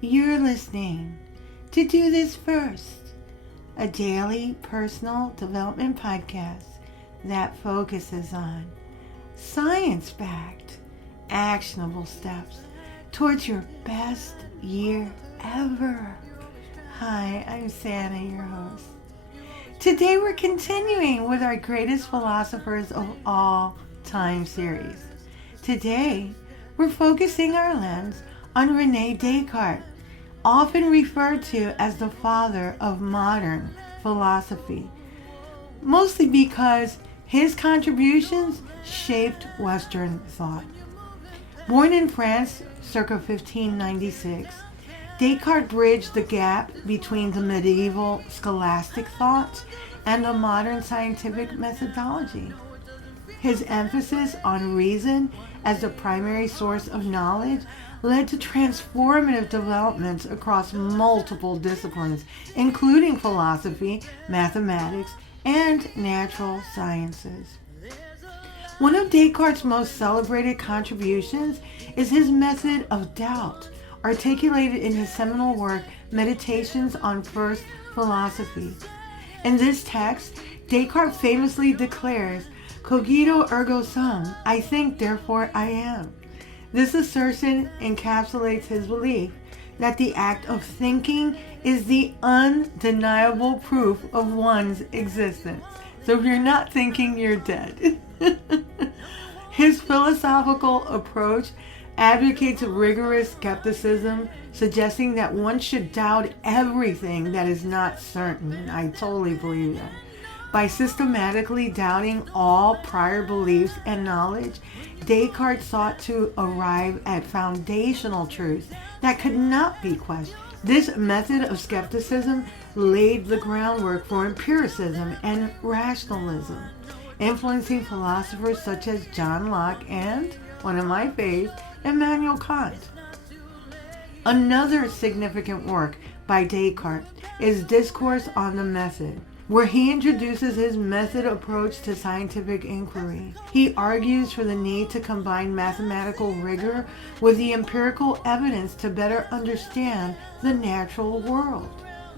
You're listening to Do This First, a daily personal development podcast that focuses on science-backed, actionable steps towards your best year ever. Hi, I'm Santa, your host. Today we're continuing with our greatest philosophers of all time series. Today, we're focusing our lens on René Descartes, often referred to as the father of modern philosophy, mostly because his contributions shaped Western thought. Born in France circa 1596, Descartes bridged the gap between the medieval scholastic thought and the modern scientific methodology. His emphasis on reason as the primary source of knowledge led to transformative developments across multiple disciplines, including philosophy, mathematics, and natural sciences. One of Descartes' most celebrated contributions is his method of doubt, articulated in his seminal work, Meditations on First Philosophy. In this text, Descartes famously declares, "Cogito ergo sum," I think, therefore I am. This assertion encapsulates his belief that the act of thinking is the undeniable proof of one's existence. So if you're not thinking, you're dead. His philosophical approach advocates rigorous skepticism, suggesting that one should doubt everything that is not certain. I totally believe that. By systematically doubting all prior beliefs and knowledge, Descartes sought to arrive at foundational truths that could not be questioned. This method of skepticism laid the groundwork for empiricism and rationalism, influencing philosophers such as John Locke and, one of my faves, Immanuel Kant. Another significant work by Descartes is Discourse on the Method, where he introduces his method approach to scientific inquiry. He argues for the need to combine mathematical rigor with the empirical evidence to better understand the natural world.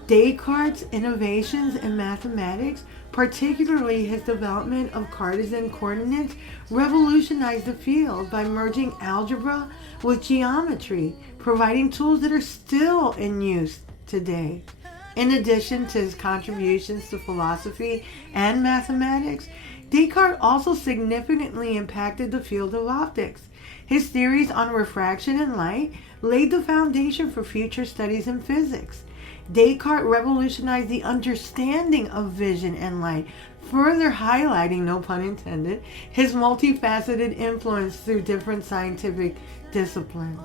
Descartes' innovations in mathematics, particularly his development of Cartesian coordinates, revolutionized the field by merging algebra with geometry, providing tools that are still in use today. In addition to his contributions to philosophy and mathematics, Descartes also significantly impacted the field of optics. His theories on refraction and light laid the foundation for future studies in physics. Descartes revolutionized the understanding of vision and light, further highlighting, no pun intended, his multifaceted influence through different scientific disciplines.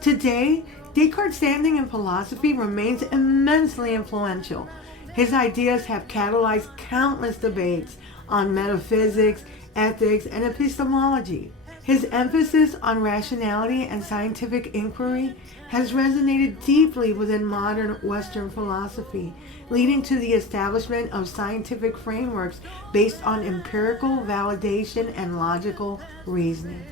Today, Descartes' standing in philosophy remains immensely influential. His ideas have catalyzed countless debates on metaphysics, ethics, and epistemology. His emphasis on rationality and scientific inquiry has resonated deeply within modern Western philosophy, leading to the establishment of scientific frameworks based on empirical validation and logical reasoning.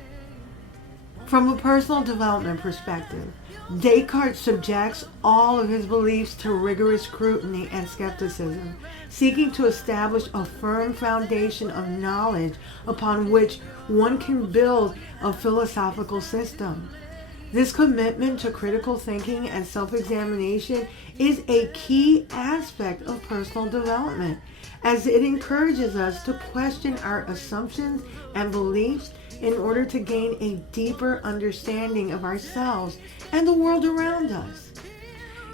From a personal development perspective, Descartes subjects all of his beliefs to rigorous scrutiny and skepticism, seeking to establish a firm foundation of knowledge upon which one can build a philosophical system. This commitment to critical thinking and self-examination is a key aspect of personal development, as it encourages us to question our assumptions and beliefs in order to gain a deeper understanding of ourselves and the world around us.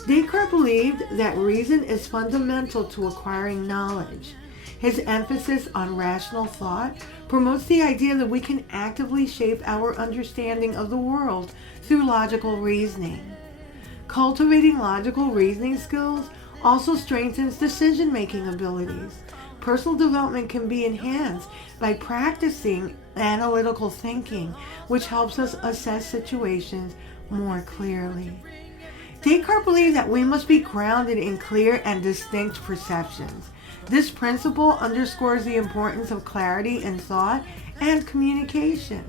Descartes believed that reason is fundamental to acquiring knowledge. His emphasis on rational thought promotes the idea that we can actively shape our understanding of the world through logical reasoning. Cultivating logical reasoning skills also strengthens decision-making abilities. Personal development can be enhanced by practicing analytical thinking, which helps us assess situations more clearly. Descartes believed that we must be grounded in clear and distinct perceptions. This principle underscores the importance of clarity in thought and communication.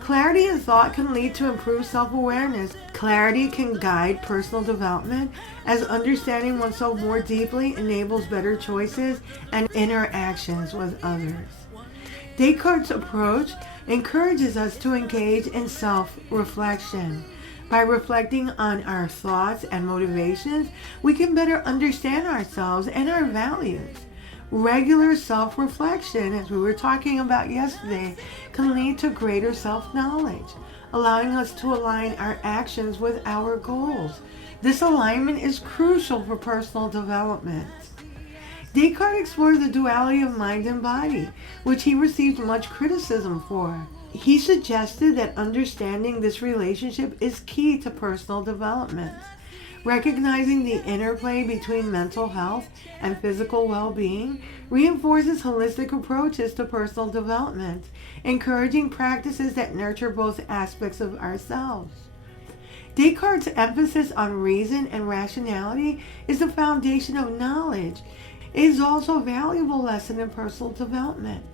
Clarity in thought can lead to improved self-awareness. Clarity can guide personal development, as understanding oneself more deeply enables better choices and interactions with others. Descartes' approach encourages us to engage in self-reflection. By reflecting on our thoughts and motivations, we can better understand ourselves and our values. Regular self-reflection, as we were talking about yesterday, can lead to greater self-knowledge, allowing us to align our actions with our goals. This alignment is crucial for personal development. Descartes explored the duality of mind and body, which he received much criticism for. He suggested that understanding this relationship is key to personal development. Recognizing the interplay between mental health and physical well-being reinforces holistic approaches to personal development, encouraging practices that nurture both aspects of ourselves. Descartes' emphasis on reason and rationality is the foundation of knowledge. It is also a valuable lesson in personal development.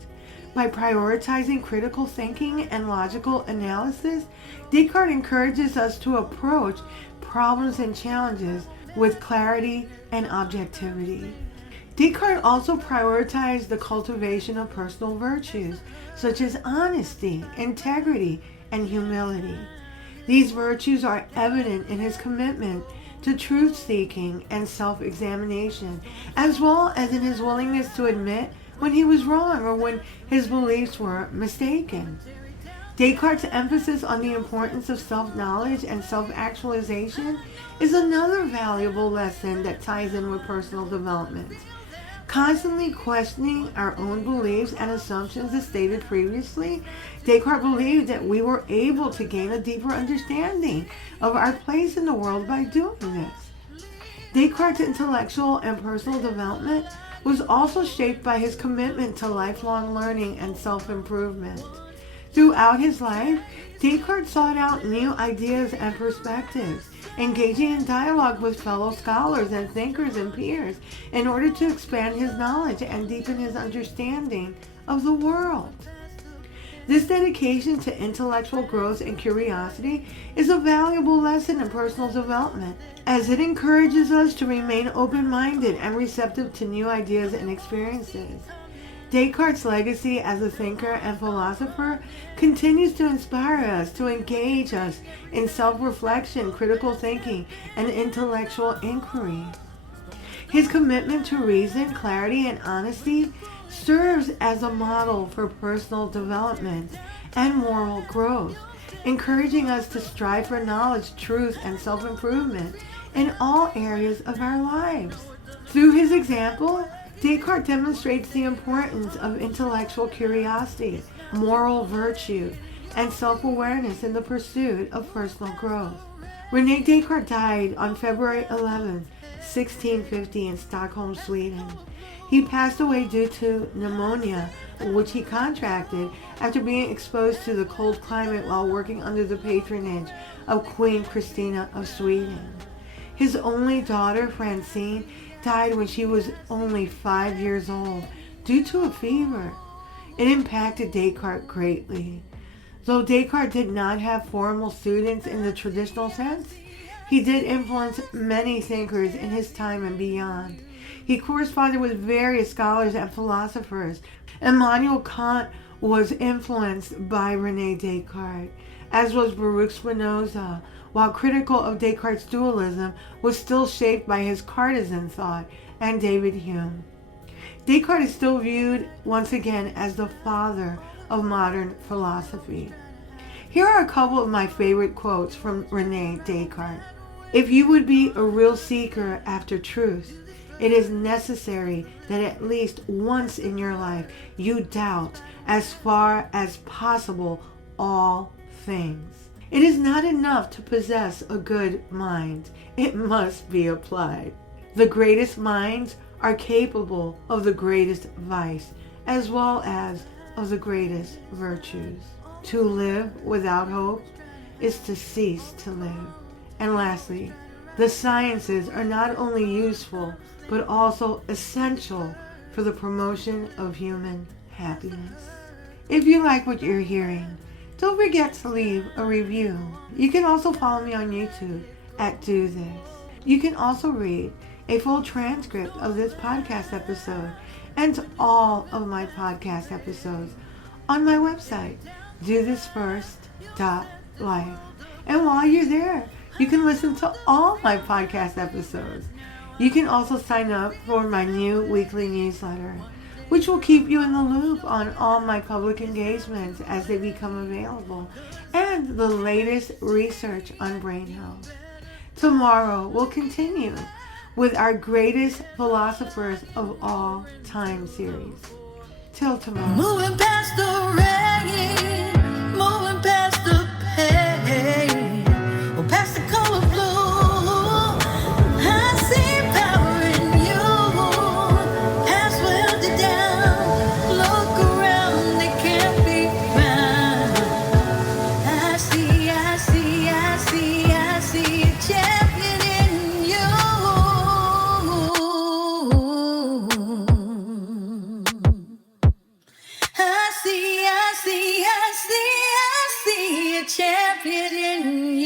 By prioritizing critical thinking and logical analysis, Descartes encourages us to approach problems and challenges with clarity and objectivity. Descartes also prioritized the cultivation of personal virtues, such as honesty, integrity, and humility. These virtues are evident in his commitment to truth-seeking and self-examination, as well as in his willingness to admit when he was wrong or when his beliefs were mistaken. Descartes' emphasis on the importance of self-knowledge and self-actualization is another valuable lesson that ties in with personal development. Constantly questioning our own beliefs and assumptions, as stated previously, Descartes believed that we were able to gain a deeper understanding of our place in the world by doing this. Descartes' intellectual and personal development was also shaped by his commitment to lifelong learning and self-improvement. Throughout his life, Descartes sought out new ideas and perspectives, engaging in dialogue with fellow scholars and thinkers and peers in order to expand his knowledge and deepen his understanding of the world. This dedication to intellectual growth and curiosity is a valuable lesson in personal development, as it encourages us to remain open-minded and receptive to new ideas and experiences. Descartes' legacy as a thinker and philosopher continues to inspire us, to engage us in self-reflection, critical thinking, and intellectual inquiry. His commitment to reason, clarity, and honesty serves as a model for personal development and moral growth, encouraging us to strive for knowledge, truth, and self-improvement in all areas of our lives. Through his example, Descartes demonstrates the importance of intellectual curiosity, moral virtue, and self-awareness in the pursuit of personal growth. René Descartes died on February 11, 1650 in Stockholm, Sweden. He passed away due to pneumonia, which he contracted after being exposed to the cold climate while working under the patronage of Queen Christina of Sweden. His only daughter, Francine, died when she was only 5 years old due to a fever. It impacted Descartes greatly. Though Descartes did not have formal students in the traditional sense, he did influence many thinkers in his time and beyond. He corresponded with various scholars and philosophers. Immanuel Kant was influenced by René Descartes, as was Baruch Spinoza, while critical of Descartes' dualism, was still shaped by his Cartesian thought and David Hume. Descartes is still viewed once again as the father of modern philosophy. Here are a couple of my favorite quotes from René Descartes. If you would be a real seeker after truth, it is necessary that at least once in your life you doubt as far as possible all things. It is not enough to possess a good mind. It must be applied. The greatest minds are capable of the greatest vice, as well as of the greatest virtues. To live without hope is to cease to live. And lastly, the sciences are not only useful, but also essential for the promotion of human happiness. If you like what you're hearing, Don't forget to leave a review. You can also follow me on YouTube at Do This. You can also read a full transcript of this podcast episode and all of my podcast episodes on my website, dothisfirst.life. And while you're there, you can listen to all my podcast episodes. You can also sign up for my new weekly newsletter, which will keep you in the loop on all my public engagements as they become available and the latest research on brain health. Tomorrow we'll continue with our greatest philosophers of all time series. Till tomorrow. Moving past the rain, moving past the pain, or past the color blue. I see power in you. Past welded down, look around, they can't be found. I see a champion in you. I see a champion in you.